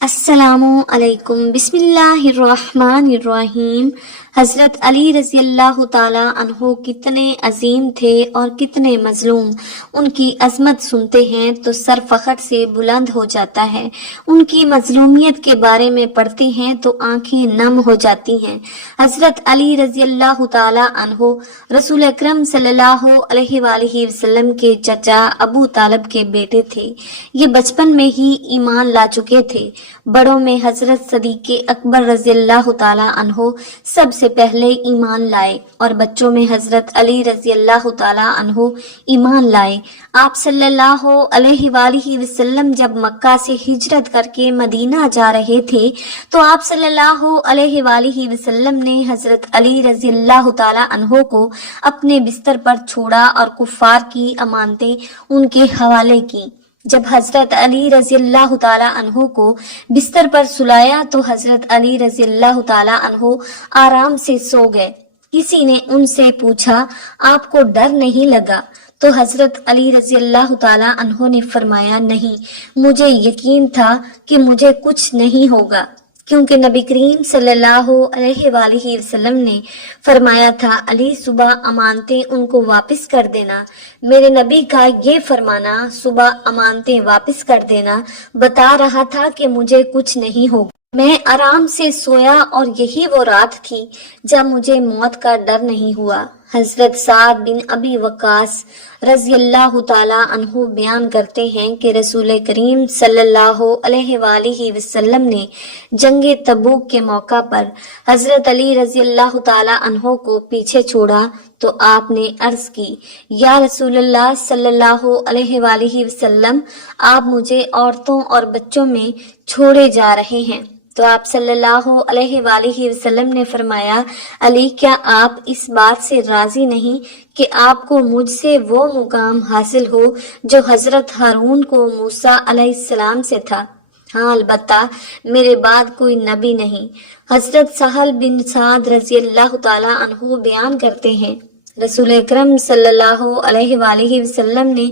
السلام علیکم، بسم اللہ الرحمن الرحیم۔ حضرت علی رضی اللہ تعالیٰ عنہ کتنے عظیم تھے اور کتنے مظلوم۔ ان کی عظمت سنتے ہیں تو سر فخر سے بلند ہو جاتا ہے، ان کی مظلومیت کے بارے میں پڑھتے ہیں تو آنکھیں نم ہو جاتی ہیں۔ حضرت علی رضی اللہ تعالیٰ عنہ رسول اکرم صلی اللہ علیہ وآلہ وسلم کے چچا ابو طالب کے بیٹے تھے۔ یہ بچپن میں ہی ایمان لا چکے تھے۔ بڑوں میں حضرت صدیق اکبر رضی اللہ تعالیٰ عنہ سب سے پہلے ایمان لائے اور بچوں میں حضرت علی رضی اللہ تعالیٰ عنہ ایمان لائے۔ آپ صلی اللہ علیہ وآلہ وسلم جب مکہ سے ہجرت کر کے مدینہ جا رہے تھے تو آپ صلی اللہ علیہ وآلہ وسلم نے حضرت علی رضی اللہ تعالیٰ عنہ کو اپنے بستر پر چھوڑا اور کفار کی امانتیں ان کے حوالے کی۔ جب حضرت علی رضی اللہ تعالیٰ عنہ کو بستر پر سلایا تو حضرت علی رضی اللہ تعالیٰ عنہ آرام سے سو گئے۔ کسی نے ان سے پوچھا، آپ کو ڈر نہیں لگا؟ تو حضرت علی رضی اللہ تعالیٰ عنہ نے فرمایا، نہیں، مجھے یقین تھا کہ مجھے کچھ نہیں ہوگا، کیونکہ نبی کریم صلی اللہ علیہ وآلہ وسلم نے فرمایا تھا، علی صبح امانتیں ان کو واپس کر دینا۔ میرے نبی کا یہ فرمانا، صبح امانتیں واپس کر دینا، بتا رہا تھا کہ مجھے کچھ نہیں ہوگا۔ میں آرام سے سویا اور یہی وہ رات تھی جب مجھے موت کا ڈر نہیں ہوا۔ حضرت سعد بن ابی وقاص رضی اللہ تعالیٰ عنہ بیان کرتے ہیں کہ رسول کریم صلی اللہ علیہ وآلہ وسلم نے جنگ تبوک کے موقع پر حضرت علی رضی اللہ تعالیٰ عنہ کو پیچھے چھوڑا تو آپ نے عرض کی، یا رسول اللہ صلی اللہ علیہ وآلہ وسلم، آپ مجھے عورتوں اور بچوں میں چھوڑے جا رہے ہیں۔ تو آپ صلی اللہ علیہ وآلہ وسلم نے فرمایا، علی، کیا آپ اس بات سے راضی نہیں کہ آپ کو مجھ سے وہ مقام حاصل ہو جو حضرت ہارون کو موسیٰ علیہ السلام سے تھا؟ ہاں، البتہ میرے بعد کوئی نبی نہیں۔ حضرت سہل بن سعد رضی اللہ تعالیٰ عنہ بیان کرتے ہیں، رسول اکرم صلی اللہ علیہ وآلہ وسلم نے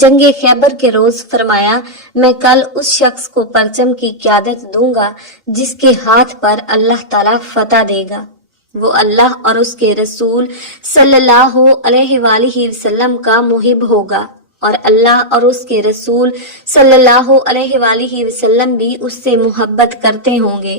جنگ خیبر کے روز فرمایا، میں کل اس شخص کو پرچم کی قیادت دوں گا جس کے ہاتھ پر اللہ تعالیٰ فتح دے گا۔ وہ اللہ اور اس کے رسول صلی اللہ علیہ وآلہ وسلم کا محب ہوگا اور اللہ اور اس کے رسول صلی اللہ علیہ وآلہ وسلم بھی اس سے محبت کرتے ہوں گے۔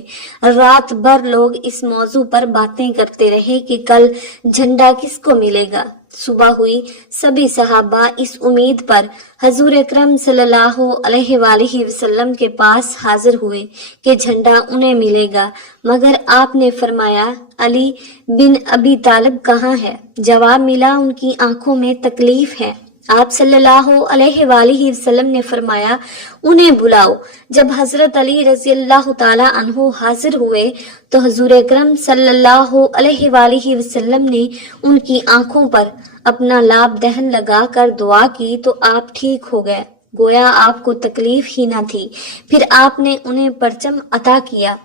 رات بھر لوگ اس موضوع پر باتیں کرتے رہے کہ کل جھنڈا کس کو ملے گا۔ صبح ہوئی، سبھی صحابہ اس امید پر حضور اکرم صلی اللہ علیہ وآلہ وسلم کے پاس حاضر ہوئے کہ جھنڈا انہیں ملے گا، مگر آپ نے فرمایا، علی بن ابی طالب کہاں ہے؟ جواب ملا، ان کی آنکھوں میں تکلیف ہے۔ آپ صلی اللہ علیہ وآلہ وسلم نے فرمایا، انہیں بلاؤ۔ جب حضرت علی رضی اللہ تعالیٰ عنہ حاضر ہوئے تو حضور اکرم صلی اللہ علیہ وآلہ وسلم نے ان کی آنکھوں پر اپنا لاب دہن لگا کر دعا کی تو آپ ٹھیک ہو گئے، گویا آپ کو تکلیف ہی نہ تھی۔ پھر آپ نے انہیں پرچم عطا کیا۔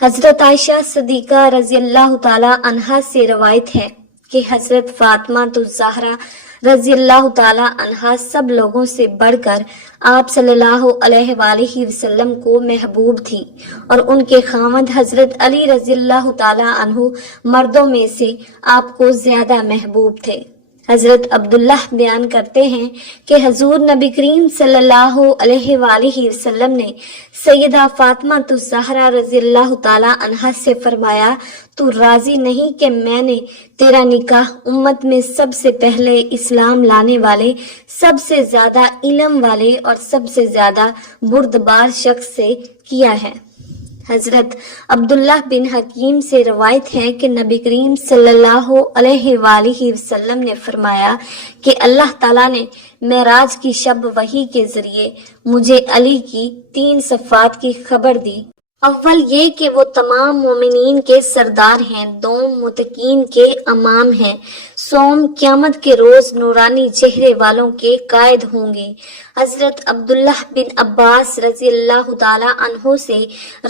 حضرت عائشہ صدیقہ رضی اللہ تعالیٰ عنہا سے روایت ہے کہ حضرت فاطمہ الزہرا رضی اللہ تعالیٰ عنہا سب لوگوں سے بڑھ کر آپ صلی اللہ علیہ وآلہ وسلم کو محبوب تھی اور ان کے خاوند حضرت علی رضی اللہ تعالیٰ عنہ مردوں میں سے آپ کو زیادہ محبوب تھے۔ حضرت عبداللہ بیان کرتے ہیں کہ حضور نبی کریم صلی اللہ علیہ وآلہ وسلم نے سیدہ فاطمہ الزہرا رضی اللہ تعالیٰ عنہا سے فرمایا، تو راضی نہیں کہ میں نے تیرا نکاح امت میں سب سے پہلے اسلام لانے والے، سب سے زیادہ علم والے اور سب سے زیادہ بردبار شخص سے کیا ہے؟ حضرت عبداللہ بن حکیم سے روایت ہے کہ نبی کریم صلی اللہ علیہ وآلہ وسلم نے فرمایا کہ اللہ تعالیٰ نے معراج کی شب وحی کے ذریعے مجھے علی کی 3 صفات کی خبر دی۔ اول یہ کہ وہ تمام مومنین کے سردار ہیں، دوم متقین کے امام ہیں، سوم قیامت کے روز نورانی چہرے والوں کے قائد ہوں گے۔ حضرت عبداللہ بن عباس رضی اللہ تعالیٰ عنہ سے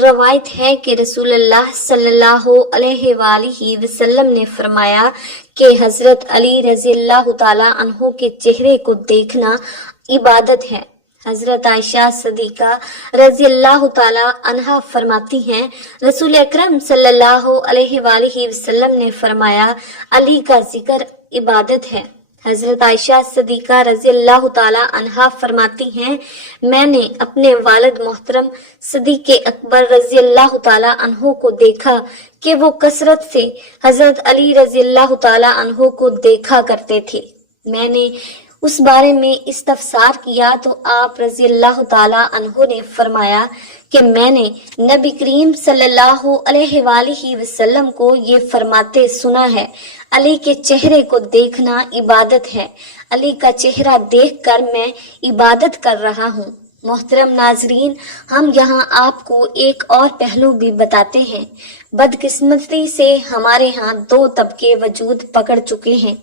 روایت ہے کہ رسول اللہ صلی اللہ علیہ وآلہ وسلم نے فرمایا کہ حضرت علی رضی اللہ تعالیٰ عنہ کے چہرے کو دیکھنا عبادت ہے۔ حضرت عائشہ صدیقہ رضی اللہ تعالی عنہا فرماتی ہیں، رسول اکرم صلی اللہ علیہ وآلہ وسلم نے فرمایا، علی کا ذکر عبادت ہے۔ حضرت عائشہ صدیقہ رضی اللہ تعالی عنہا فرماتی ہیں، میں نے اپنے والد محترم صدیق اکبر رضی اللہ تعالی عنہ کو دیکھا کہ وہ کثرت سے حضرت علی رضی اللہ تعالی عنہ کو دیکھا کرتے تھے۔ میں نے اس بارے میں استفسار کیا تو آپ رضی اللہ تعالی عنہ نے فرمایا کہ میں نے نبی کریم صلی اللہ علیہ وآلہ وسلم کو یہ فرماتے سنا ہے، علی کے چہرے کو دیکھنا عبادت ہے، علی کا چہرہ دیکھ کر میں عبادت کر رہا ہوں۔ محترم ناظرین، ہم یہاں آپ کو ایک اور پہلو بھی بتاتے ہیں۔ بدقسمتی سے ہمارے ہاں دو طبقے وجود پکڑ چکے ہیں۔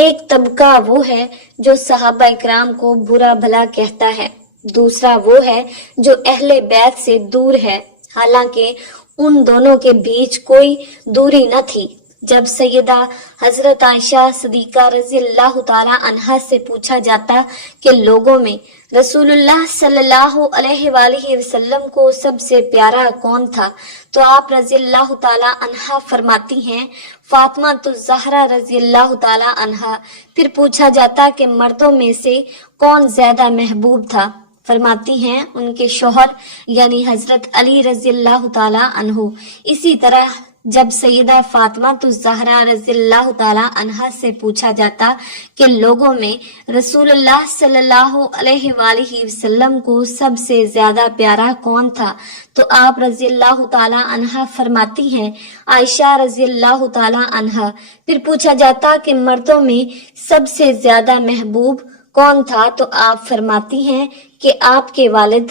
ایک طبقہ وہ ہے جو صحابہ اکرام کو برا بھلا کہتا ہے، دوسرا وہ ہے جو اہل بیت سے دور ہے، حالانکہ ان دونوں کے بیچ کوئی دوری نہ تھی۔ جب سیدہ حضرت عائشہ صدیقہ رضی اللہ تعالی عنہا سے پوچھا جاتا کہ لوگوں میں رسول اللہ صلی اللہ علیہ وآلہ وسلم کو سب سے پیارا کون تھا، تو آپ رضی اللہ تعالی عنہا فرماتی ہیں، فاطمہ الزہرا رضی اللہ تعالی عنہا۔ پھر پوچھا جاتا کہ مردوں میں سے کون زیادہ محبوب تھا، فرماتی ہیں ان کے شوہر یعنی حضرت علی رضی اللہ تعالی عنہ۔ اسی طرح جب سیدہ فاطمہ الزہرا رضی اللہ تعالی عنہا سے پوچھا جاتا کہ لوگوں میں رسول اللہ صلی اللہ علیہ وآلہ وسلم کو سب سے زیادہ پیارا کون تھا، تو آپ رضی اللہ تعالی عنہا فرماتی ہیں، عائشہ رضی اللہ تعالی عنہا۔ پھر پوچھا جاتا کہ مردوں میں سب سے زیادہ محبوب کون تھا، تو آپ فرماتی ہیں کہ آپ کے والد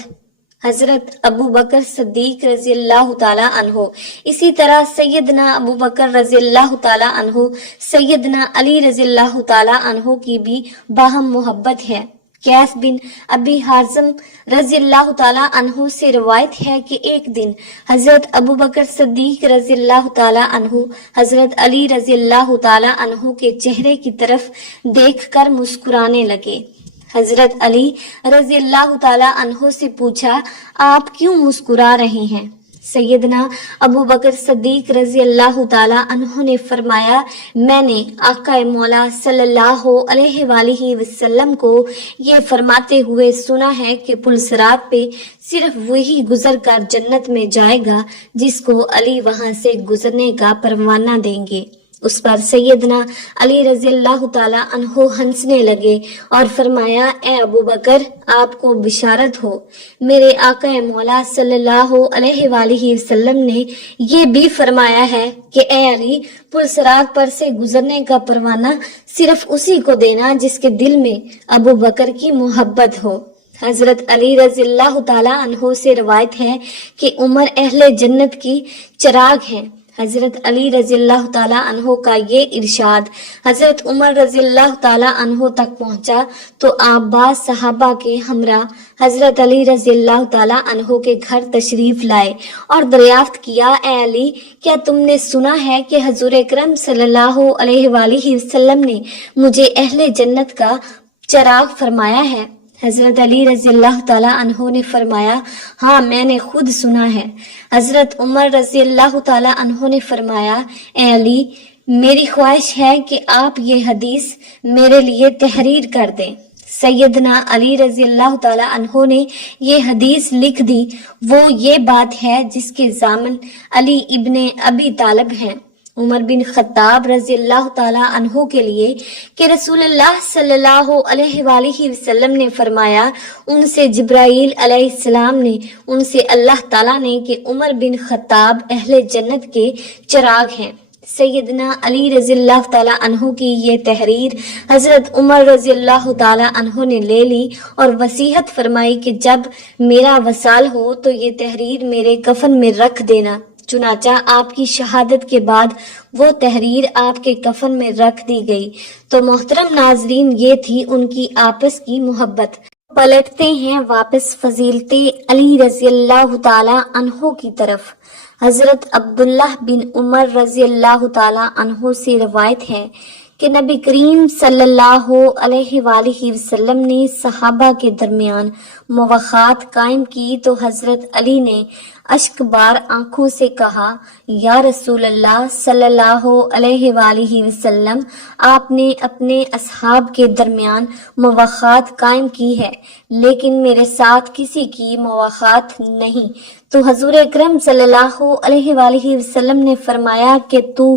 حضرت ابو بکر صدیق رضی اللہ تعالی عنہ۔ اسی طرح سیدنا ابو بکر رضی اللہ تعالی عنہ سیدنا علی رضی اللہ تعالی عنہ کی بھی باہم محبت ہے۔ قیس بن ابی حازم رضی اللہ تعالی عنہ سے روایت ہے کہ ایک دن حضرت ابو بکر صدیق رضی اللہ تعالی عنہ حضرت علی رضی اللہ تعالی عنہ کے چہرے کی طرف دیکھ کر مسکرانے لگے۔ حضرت علی رضی اللہ تعالی عنہ سے پوچھا، آپ کیوں مسکرا رہے ہیں؟ سیدنا ابو بکر صدیق رضی اللہ تعالی عنہ نے فرمایا، میں نے آقا مولا صلی اللہ علیہ وآلہ وسلم کو یہ فرماتے ہوئے سنا ہے کہ پل صراط پہ صرف وہی گزر کر جنت میں جائے گا جس کو علی وہاں سے گزرنے کا پروانہ دیں گے۔ اس پر سیدنا علی رضی اللہ تعالی عنہ ہنسنے لگے اور فرمایا، اے ابو بکر، آپ کو بشارت ہو، میرے آقا مولا صلی اللہ علیہ وآلہ وسلم نے یہ بھی فرمایا ہے کہ اے علی، پل صراط پر سے گزرنے کا پروانہ صرف اسی کو دینا جس کے دل میں ابو بکر کی محبت ہو۔ حضرت علی رضی اللہ تعالی عنہ سے روایت ہے کہ عمر اہل جنت کی چراغ ہیں۔ حضرت علی رضی اللہ تعالی عنہ کا یہ ارشاد حضرت عمر رضی اللہ تعالی عنہ تک پہنچا تو آپ بعض صحابہ کے ہمراہ حضرت علی رضی اللہ تعالی عنہ کے گھر تشریف لائے اور دریافت کیا، اے علی، کیا تم نے سنا ہے کہ حضور اکرم صلی اللہ علیہ وآلہ وسلم نے مجھے اہل جنت کا چراغ فرمایا ہے؟ حضرت علی رضی اللہ تعالی عنہ نے فرمایا، ہاں میں نے خود سنا ہے۔ حضرت عمر رضی اللہ تعالی عنہ نے فرمایا، اے علی، میری خواہش ہے کہ آپ یہ حدیث میرے لیے تحریر کر دیں۔ سیدنا علی رضی اللہ تعالی عنہ نے یہ حدیث لکھ دی۔ وہ یہ بات ہے جس کے ضامن علی ابن ابی طالب ہیں۔ عمر بن خطاب رضی اللہ تعالی عنہ کے لیے کہ رسول اللہ صلی اللہ علیہ وآلہ وسلم نے فرمایا، ان سے جبرائیل علیہ السلام نے، ان سے اللہ تعالیٰ نے کہ عمر بن خطاب اہل جنت کے چراغ ہیں۔ سیدنا علی رضی اللہ تعالیٰ عنہ کی یہ تحریر حضرت عمر رضی اللہ تعالیٰ عنہ نے لے لی اور وصیت فرمائی کہ جب میرا وصال ہو تو یہ تحریر میرے کفن میں رکھ دینا۔ چنانچہ آپ کی شہادت کے بعد وہ تحریر آپ کے کفن میں رکھ دی گئی۔ تو محترم ناظرین، یہ تھی ان کی آپس کی محبت۔ پلٹتے ہیں واپس فضیلت علی رضی اللہ تعالی عنہ کی طرف۔ حضرت عبداللہ بن عمر رضی اللہ تعالی عنہ سے روایت ہے کہ نبی کریم صلی اللہ علیہ وآلہ وسلم نے صحابہ کے درمیان مواخات قائم کی تو حضرت علی نے اشک بار آنکھوں سے کہا، یا رسول اللہ صلی اللہ علیہ وآلہ وسلم، آپ نے اپنے اصحاب کے درمیان مواخات قائم کی ہے لیکن میرے ساتھ کسی کی مواخات نہیں۔ تو حضور اکرم صلی اللہ علیہ وآلہ وسلم نے فرمایا کہ تو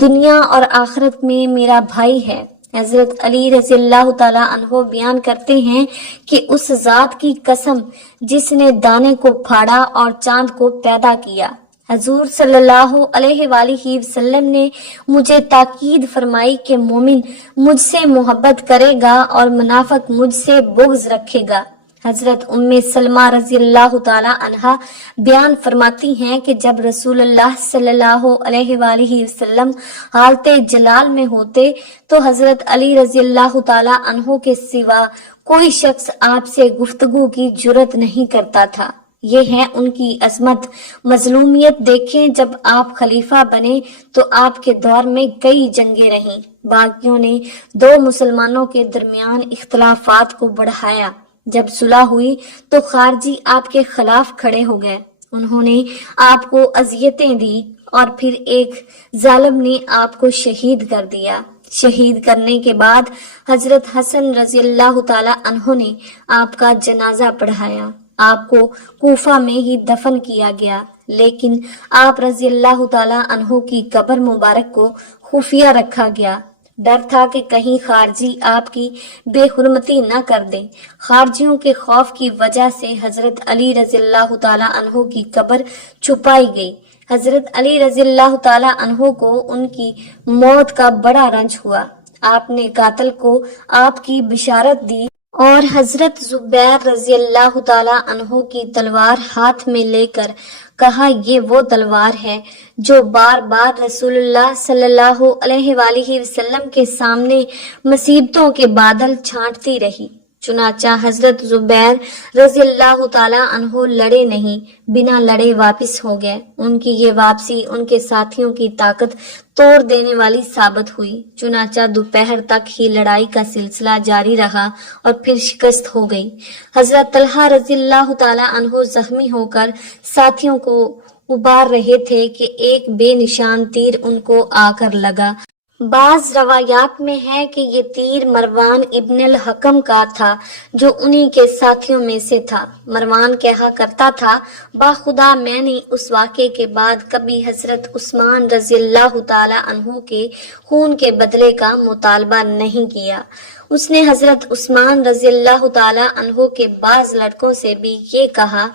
دنیا اور آخرت میں میرا بھائی ہے۔ حضرت علی رضی اللہ تعالیٰ عنہ بیان کرتے ہیں کہ اس ذات کی قسم جس نے دانے کو پھاڑا اور چاند کو پیدا کیا، حضور صلی اللہ علیہ وآلہ وسلم نے مجھے تاکید فرمائی کہ مومن مجھ سے محبت کرے گا اور منافق مجھ سے بغض رکھے گا۔ حضرت ام سلمہ رضی اللہ تعالی عنہا بیان فرماتی ہیں کہ جب رسول اللہ صلی اللہ علیہ وآلہ وسلم حالت جلال میں ہوتے تو حضرت علی رضی اللہ تعالی عنہ کے سوا کوئی شخص آپ سے گفتگو کی جرت نہیں کرتا تھا۔ یہ ہے ان کی عظمت۔ مظلومیت دیکھیں، جب آپ خلیفہ بنے تو آپ کے دور میں کئی جنگیں رہیں، باغیوں نے دو مسلمانوں کے درمیان اختلافات کو بڑھایا۔ جب صلح ہوئی تو خارجی آپ کے خلاف کھڑے ہو گئے، انہوں نے آپ کو اذیتیں دی اور پھر ایک ظالم نے آپ کو شہید کر دیا۔ شہید کرنے کے بعد حضرت حسن رضی اللہ تعالی عنہ نے آپ کا جنازہ پڑھایا، آپ کو کوفہ میں ہی دفن کیا گیا، لیکن آپ رضی اللہ تعالی عنہ کی قبر مبارک کو خفیہ رکھا گیا۔ ڈر تھا کہ کہیں خارجی آپ کی بے حرمتی نہ کر دیں۔ خارجیوں کے خوف کی وجہ سے حضرت علی رضی اللہ تعالی عنہ کی قبر چھپائی گئی۔ حضرت علی رضی اللہ تعالی عنہ کو ان کی موت کا بڑا رنج ہوا۔ آپ نے قاتل کو آپ کی بشارت دی اور حضرت زبیر رضی اللہ تعالی عنہ کی تلوار ہاتھ میں لے کر کہا، یہ وہ تلوار ہے جو بار بار رسول اللہ صلی اللہ علیہ وآلہ وسلم کے سامنے مصیبتوں کے بادل چھانٹتی رہی۔ چنانچہ حضرت زبیر رضی اللہ تعالی عنہ لڑے نہیں، بنا لڑے واپس ہو گئے۔ ان کی یہ واپسی ان کے ساتھیوں کی طاقت توڑ دینے والی ثابت ہوئی۔ چنانچہ دوپہر تک ہی لڑائی کا سلسلہ جاری رہا اور پھر شکست ہو گئی۔ حضرت طلحہ رضی اللہ تعالی عنہ زخمی ہو کر ساتھیوں کو ابار رہے تھے کہ ایک بے نشان تیر ان کو آ کر لگا۔ بعض روایات میں ہے کہ یہ تیر مروان ابن الحکم کا تھا جو انہی کے ساتھیوں میں سے تھا۔ مروان کہا کرتا تھا، باخدا میں نے اس واقعے کے بعد کبھی حضرت عثمان رضی اللہ تعالی عنہ کے خون کے بدلے کا مطالبہ نہیں کیا۔ اس نے حضرت عثمان رضی اللہ تعالی عنہ کے بعض لڑکوں سے بھی یہ کہا،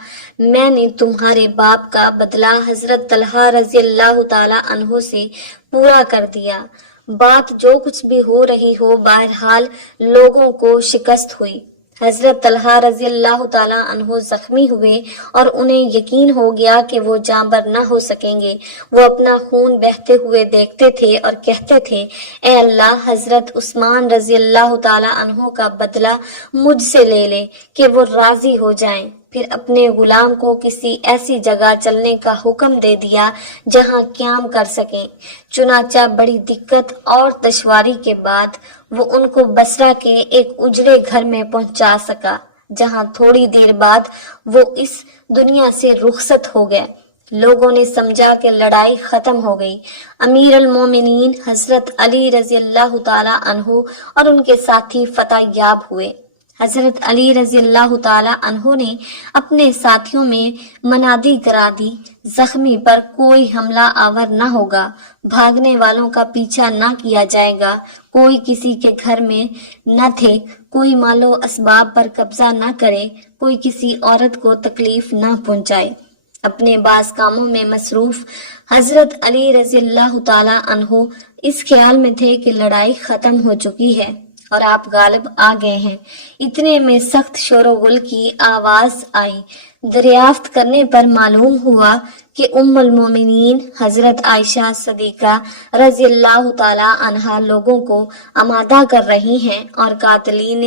میں نے تمہارے باپ کا بدلہ حضرت طلحہ رضی اللہ تعالی عنہ سے پورا کر دیا۔ بات جو کچھ بھی ہو رہی ہو، بہرحال لوگوں کو شکست ہوئی۔ حضرت طلحہ رضی اللہ تعالی عنہ زخمی ہوئے اور انہیں یقین ہو گیا کہ وہ جاں بر نہ ہو سکیں گے۔ وہ اپنا خون بہتے ہوئے دیکھتے تھے اور کہتے تھے، اے اللہ، حضرت عثمان رضی اللہ تعالی عنہ کا بدلہ مجھ سے لے لے کہ وہ راضی ہو جائیں۔ پھر اپنے غلام کو کسی ایسی جگہ چلنے کا حکم دے دیا جہاں قیام کر سکیں۔ چنانچہ بڑی دقت اور دشواری کے بعد وہ ان کو بصرہ کے ایک اجڑے گھر میں پہنچا سکا، جہاں تھوڑی دیر بعد وہ اس دنیا سے رخصت ہو گئے۔ لوگوں نے سمجھا کہ لڑائی ختم ہو گئی۔ امیر المومنین حضرت علی رضی اللہ تعالی عنہ اور ان کے ساتھی فتح یاب ہوئے۔ حضرت علی رضی اللہ تعالی عنہ نے اپنے ساتھیوں میں منادی کرا دی، زخمی پر کوئی حملہ آور نہ ہوگا، بھاگنے والوں کا پیچھا نہ کیا جائے گا، کوئی کسی کے گھر میں نہ تھے، کوئی مال و اسباب پر قبضہ نہ کرے، کوئی کسی عورت کو تکلیف نہ پہنچائے۔ اپنے بعض کاموں میں مصروف حضرت علی رضی اللہ تعالی عنہ اس خیال میں تھے کہ لڑائی ختم ہو چکی ہے اور آپ غالب آ گئے ہیں۔ اتنے میں سخت شور و غل کی آواز آئی۔ دریافت کرنے پر معلوم ہوا کہ ام المومنین حضرت عائشہ صدیقہ رضی اللہ تعالی عنہا لوگوں کو آمادہ کر رہی ہیں اور قاتلین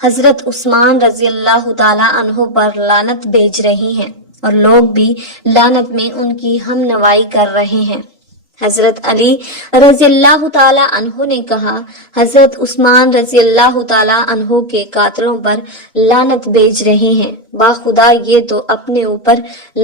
حضرت عثمان رضی اللہ تعالی عنہ پر لعنت بھیج رہی ہیں اور لوگ بھی لعنت میں ان کی ہم نوائی کر رہے ہیں۔ حضرت علی رضی اللہ تعالیٰ عنہ نے کہا، حضرت عثمان رضی اللہ تعالیٰ عنہ کے قاتلوں پر لعنت بھیج رہے ہیں، باخدا یہ تو اپنے اوپر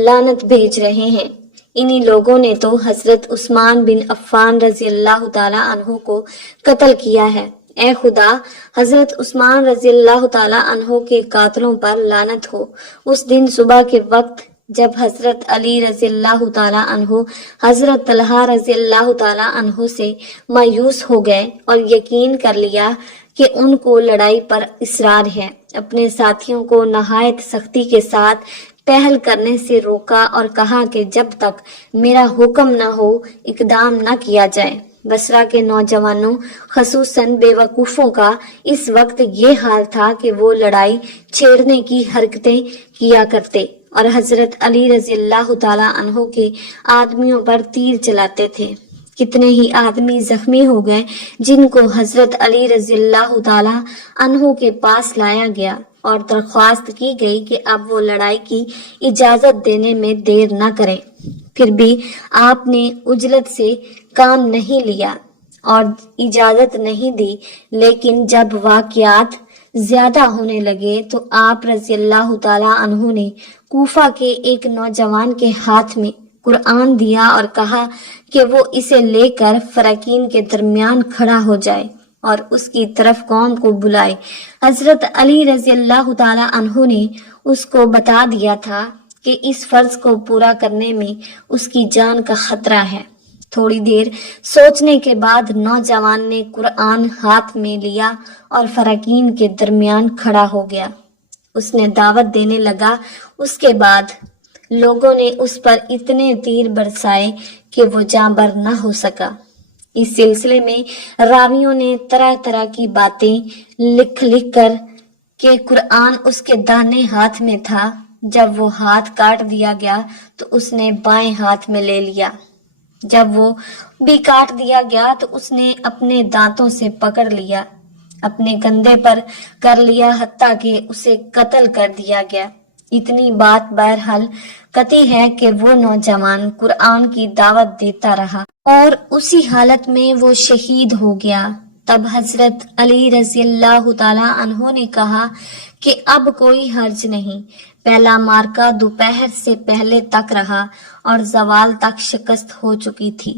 لعنت بھیج رہے ہیں۔ انہی لوگوں نے تو حضرت عثمان بن عفان رضی اللہ تعالیٰ عنہ کو قتل کیا ہے۔ اے خدا، حضرت عثمان رضی اللہ تعالیٰ عنہ کے قاتلوں پر لعنت ہو۔ اس دن صبح کے وقت جب حضرت علی رضی اللہ تعالیٰ عنہ حضرت طلحہ رضی اللہ تعالیٰ عنہ سے مایوس ہو گئے اور یقین کر لیا کہ ان کو لڑائی پر اصرار ہے، اپنے ساتھیوں کو نہایت سختی کے ساتھ پہل کرنے سے روکا اور کہا کہ جب تک میرا حکم نہ ہو اقدام نہ کیا جائے۔ بصرہ کے نوجوانوں خصوصاً بے وقوفوں کا اس وقت یہ حال تھا کہ وہ لڑائی چھیڑنے کی حرکتیں کیا کرتے اور حضرت علی رضی اللہ تعالیٰ عنہ کے آدمیوں پر تیر چلاتے تھے۔ کتنے ہی آدمی زخمی ہو گئے جن کو حضرت علی رضی اللہ تعالیٰ عنہ کے پاس لایا گیا اور درخواست کی گئی کہ اب وہ لڑائی کی اجازت دینے میں دیر نہ کریں۔ پھر بھی آپ نے عجلت سے کام نہیں لیا اور اجازت نہیں دی، لیکن جب واقعات زیادہ ہونے لگے تو آپ رضی اللہ تعالیٰ عنہ نے کوفہ کے ایک نوجوان کے ہاتھ میں قرآن دیا اور کہا کہ وہ اسے لے کر فراقین کے درمیان کھڑا ہو جائے اور اس کی طرف قوم کو بلائے۔ حضرت علی رضی اللہ تعالیٰ عنہ نے اس کو بتا دیا تھا کہ اس فرض کو پورا کرنے میں اس کی جان کا خطرہ ہے۔ تھوڑی دیر سوچنے کے بعد نوجوان نے قرآن ہاتھ میں لیا اور فراقین کے درمیان کھڑا ہو گیا۔ اس نے دعوت دینے لگا۔ اس کے بعد لوگوں نے اس پر اتنے تیر برسائے کہ وہ جاں بر نہ ہو سکا۔ اس سلسلے میں راویوں نے طرح طرح کی باتیں لکھ کر کہ قرآن اس کے داہنے ہاتھ میں تھا، جب وہ ہاتھ کاٹ دیا گیا تو اس نے بائیں ہاتھ میں لے لیا، جب وہ بھی کاٹ دیا گیا تو اس نے اپنے دانتوں سے پکڑ لیا، اپنے کندھے پر کر لیا، حتیٰ کہ اسے قتل کر دیا گیا۔ اتنی بات بہرحال قطعی ہے کہ وہ نوجوان قرآن کی دعوت دیتا رہا اور اسی حالت میں وہ شہید ہو گیا۔ تب حضرت علی رضی اللہ تعالیٰ عنہ نے کہا کہ اب کوئی حرج نہیں۔ پہلا مارکہ دوپہر سے پہلے تک رہا اور زوال تک شکست ہو چکی تھی۔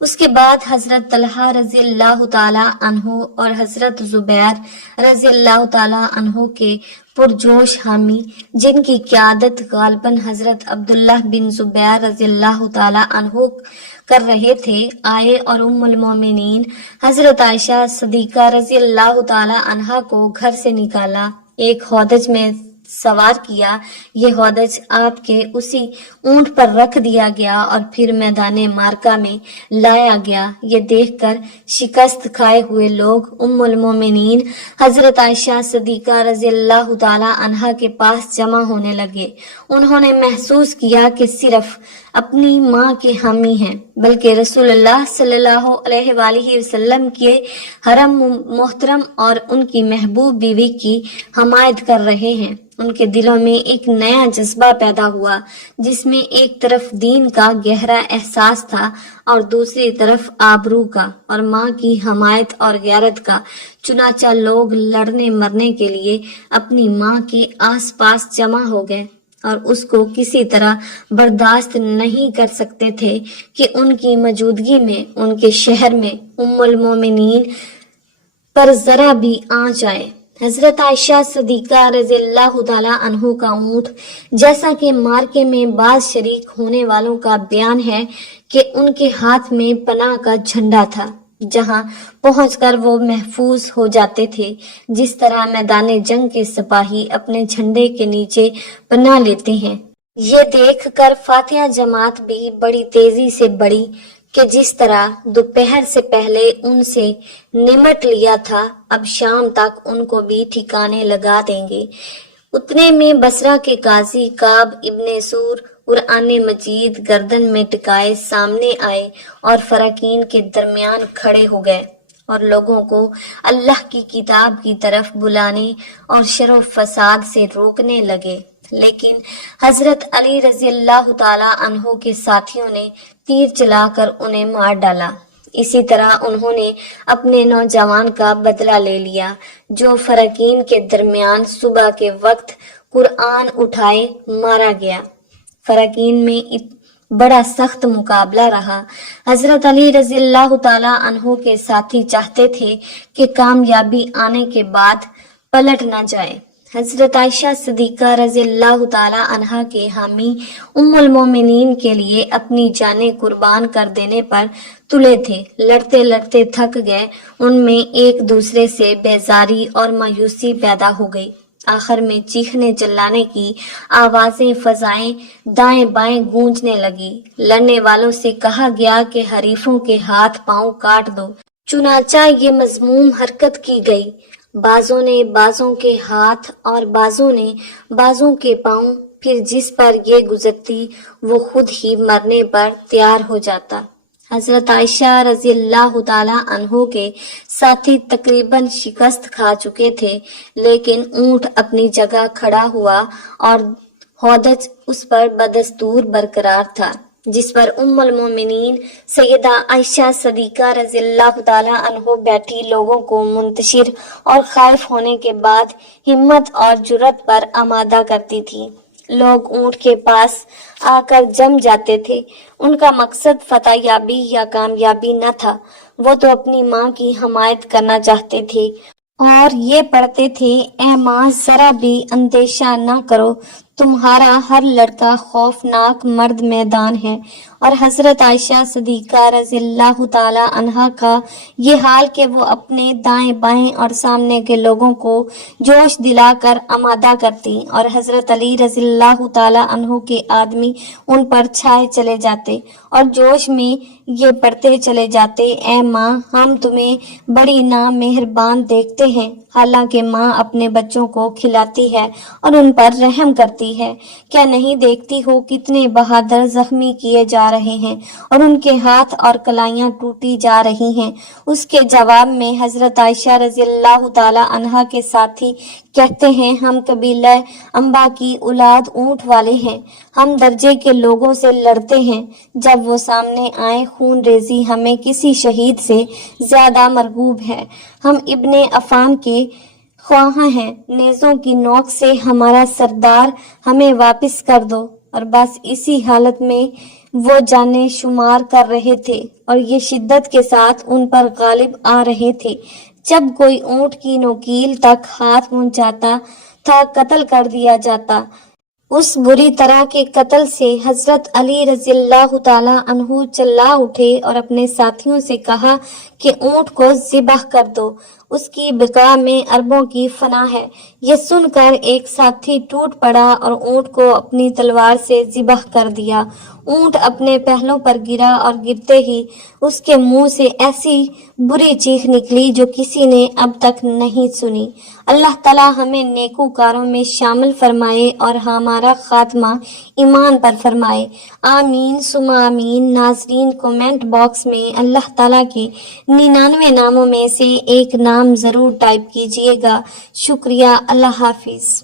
اس کے بعد حضرت طلحہ رضی اللہ تعالیٰ عنہ اور حضرت زبیر رضی اللہ تعالیٰ عنہ کے پرجوش حامی، جن کی قیادت غالباً حضرت عبداللہ بن زبیر رضی اللہ تعالیٰ عنہ کر رہے تھے، آئے اور ام المومنین حضرت عائشہ صدیقہ رضی اللہ تعالیٰ عنہا کو گھر سے نکالا، ایک ہودج میں سوار کیا۔ یہ ہودج آپ کے اسی اونٹ پر رکھ دیا گیا اور پھر میدان مارکہ میں لایا گیا۔ یہ دیکھ کر شکست کھائے ہوئے لوگ ام المومنین حضرت عائشہ صدیقہ رضی اللہ تعالیٰ عنہا کے پاس جمع ہونے لگے۔ انہوں نے محسوس کیا کہ صرف اپنی ماں کے حامی ہیں، بلکہ رسول اللہ صلی اللہ علیہ وآلہ وسلم کے حرم محترم اور ان کی محبوب بیوی کی حمایت کر رہے ہیں۔ ان کے دلوں میں ایک نیا جذبہ پیدا ہوا، جس میں ایک طرف دین کا گہرا احساس تھا اور دوسری طرف آبرو کا اور ماں کی حمایت اور غیرت کا۔ چنانچہ لوگ لڑنے مرنے کے لیے اپنی ماں کے آس پاس جمع ہو گئے اور اس کو کسی طرح برداشت نہیں کر سکتے تھے کہ ان کی موجودگی میں ان کے شہر میں ام المومنین پر ذرا بھی آنچ آئے۔ حضرت عائشہ صدیقہ رضی اللہ تعالیٰ عنہ کا اونٹ، جیسا کہ مارکے میں بعض شریک ہونے والوں کا بیان ہے کہ ان کے ہاتھ میں پناہ کا جھنڈا تھا، جہاں پہنچ کر وہ محفوظ ہو جاتے تھے، جس طرح میدان جنگ کے سپاہی اپنے جھنڈے کے نیچے پناہ لیتے ہیں۔ یہ دیکھ کر فاتحہ جماعت بھی بڑی تیزی سے بڑھی کہ جس طرح دوپہر سے پہلے ان سے نمٹ لیا تھا، اب شام تک ان کو بھی ٹھکانے لگا دیں گے۔ اتنے میں بصرہ کے قاضی کعب ابن سور قرآن مجید گردن میں ٹکائے سامنے آئے اور فراقین کے درمیان کھڑے ہو گئے اور لوگوں کو اللہ کی کتاب کی طرف بلانے اور شر و فساد سے روکنے لگے۔ لیکن حضرت علی رضی اللہ تعالی عنہ کے ساتھیوں نے تیر چلا کر انہیں مار ڈالا۔ اسی طرح انہوں نے اپنے نوجوان کا بدلہ لے لیا جو فراقین کے درمیان صبح کے وقت قرآن اٹھائے مارا گیا۔ فراقین میں بڑا سخت مقابلہ رہا۔ حضرت علی رضی اللہ تعالی عنہ کے ساتھی چاہتے تھے کہ کامیابی آنے کے بعد پلٹ نہ جائے۔ حضرت عائشہ صدیقہ رضی اللہ تعالی عنہا کے حامی ام المومنین کے لیے اپنی جانیں قربان کر دینے پر تلے تھے۔ لڑتے لڑتے تھک گئے، ان میں ایک دوسرے سے بیزاری اور مایوسی پیدا ہو گئی۔ آخر میں چیخنے چلانے کی آوازیں فضائیں دائیں بائیں گونجنے لگی۔ لڑنے والوں سے کہا گیا کہ حریفوں کے ہاتھ پاؤں کاٹ دو۔ چنانچہ یہ مذموم حرکت کی گئی۔ بعضوں نے بعضوں کے ہاتھ اور بعضوں نے بعضوں کے پاؤں، پھر جس پر یہ گزرتی وہ خود ہی مرنے پر تیار ہو جاتا۔ حضرت عائشہ رضی اللہ تعالی عنہ کے ساتھی تقریباً شکست کھا چکے تھے، لیکن اونٹ اپنی جگہ کھڑا ہوا اور ہودج اس پر بدستور برقرار تھا، جس پر ام المومنین سیدہ عائشہ صدیقہ رضی اللہ تعالی عنہ بیٹھی لوگوں کو منتشر اور خائف ہونے کے بعد ہمت اور جرأت پر آمادہ کرتی تھی۔ لوگ اونٹ کے پاس آ کر جم جاتے تھے۔ ان کا مقصد فتح یابی یا کامیابی نہ تھا، وہ تو اپنی ماں کی حمایت کرنا چاہتے تھے اور یہ پڑھتے تھے، اے ماں ذرا بھی اندیشہ نہ کرو، تمہارا ہر لڑکا خوفناک مرد میدان ہے۔ اور حضرت عائشہ صدیقہ رضی اللہ تعالی عنہا کا یہ حال کہ وہ اپنے دائیں بائیں اور سامنے کے لوگوں کو جوش دلا کر آمادہ کرتی، اور حضرت علی رضی اللہ تعالی عنہ کے آدمی ان پر چھائے چلے جاتے اور جوش میں یہ پڑھتے چلے جاتے، اے ماں ہم تمہیں بڑی نامہربان دیکھتے ہیں، حالانکہ ماں اپنے بچوں کو کھلاتی ہے اور ان پر رحم کرتی ہے، کیا نہیں دیکھتی ہو کتنے بہادر زخمی کیے جا رہے ہیں اور ان کے ہاتھ اور کلائیاں ٹوٹی جا رہی ہیں۔ اس کے جواب میں حضرت عائشہ رضی اللہ تعالی عنہا کے ساتھی کہتے ہیں، ہم قبیلہ انبا کی اولاد اونٹ والے ہیں، ہم درجے کے لوگوں سے لڑتے ہیں، جب وہ سامنے آئے خون ریزی ہمیں کسی شہید سے زیادہ مرغوب ہے، ہم ابن عفان کے خواہاں ہیں، نیزوں کی نوک سے ہمارا سردار ہمیں واپس کر دو۔ اور بس اسی حالت میں وہ جانیں شمار کر رہے تھے اور یہ شدت کے ساتھ ان پر غالب آ رہے تھے، جب کوئی اونٹ کی نوکیل تک ہاتھ پہنچاتا تھا قتل کر دیا جاتا۔ اس بری طرح کے قتل سے حضرت علی رضی اللہ تعالی عنہ چلا اٹھے اور اپنے ساتھیوں سے کہا کہ اونٹ کو ذبح کر دو، اس کی بقاء میں اربوں کی فنا ہے۔ یہ سن کر ایک ساتھی ٹوٹ پڑا اور اونٹ کو اپنی تلوار سے ذبح کر دیا۔ اونٹ اپنے پہلوں پر گرا اور گرتے ہی اس کے منہ سے ایسی بری چیخ نکلی جو کسی نے اب تک نہیں سنی۔ اللہ تعالی ہمیں نیکوکاروں میں شامل فرمائے اور ہمارا خاتمہ ایمان پر فرمائے، آمین ثم آمین۔ ناظرین کومنٹ باکس میں اللہ تعالیٰ کے 99 ناموں میں سے ایک نام ضرور ٹائپ کیجئے گا۔ شکریہ، اللہ حافظ۔